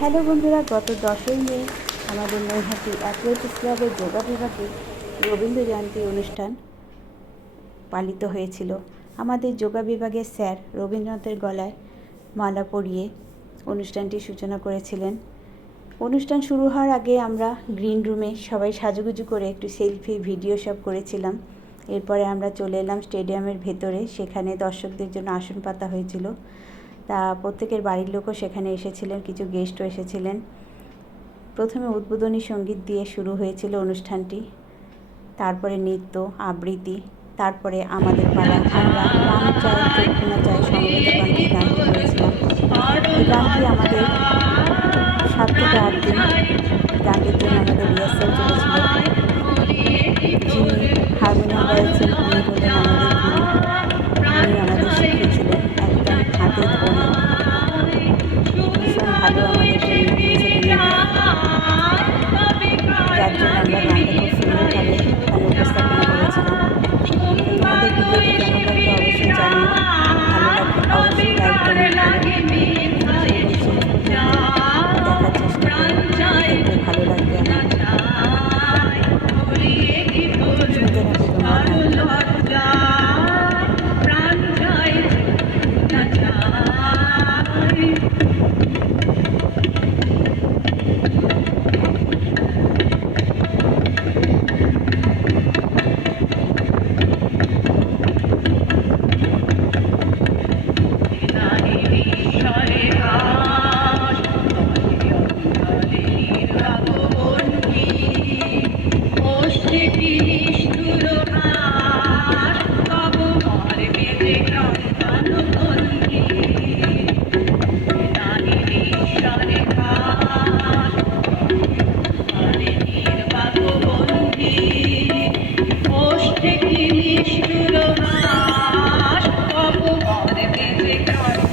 Hello বন্ধুরা, গত দশই মে আমাদের নৈহাটি অ্যাথলেটিক্স ক্লাবের যোগা বিভাগে রবীন্দ্র জয়ন্তী অনুষ্ঠান পালিত হয়েছিল। আমাদের যোগা বিভাগের স্যার রবীন্দ্রনাথের গলায় মালা পরিয়ে অনুষ্ঠানটির সূচনা করেছিলেন। অনুষ্ঠান শুরু হওয়ার আগে আমরা গ্রিন রুমে সবাই সাজুগুজু করে একটু সেলফি, ভিডিও সব করেছিলাম। এরপরে আমরা চলে এলাম স্টেডিয়ামের ভেতরে, সেখানে দর্শকদের জন্য আসন পাতা হয়েছিল। তা প্রত্যেকের বাড়ির লোকও সেখানে এসেছিলেন, কিছু গেস্টও এসেছিলেন। প্রথমে উদ্বোধনী সংগীত দিয়ে শুরু হয়েছিল অনুষ্ঠানটি। তারপরে নৃত্য, আবৃত্তি, তারপরে আমাদের পালা আমরা রাম চায় চক্ষুনা চায় সমবেত গানটি করেছিলাম এই গানটি আমাদের সাত থেকে আট দিন গানটির জন্য আমাদের রিহার্সাল চলেছিল। Thank you.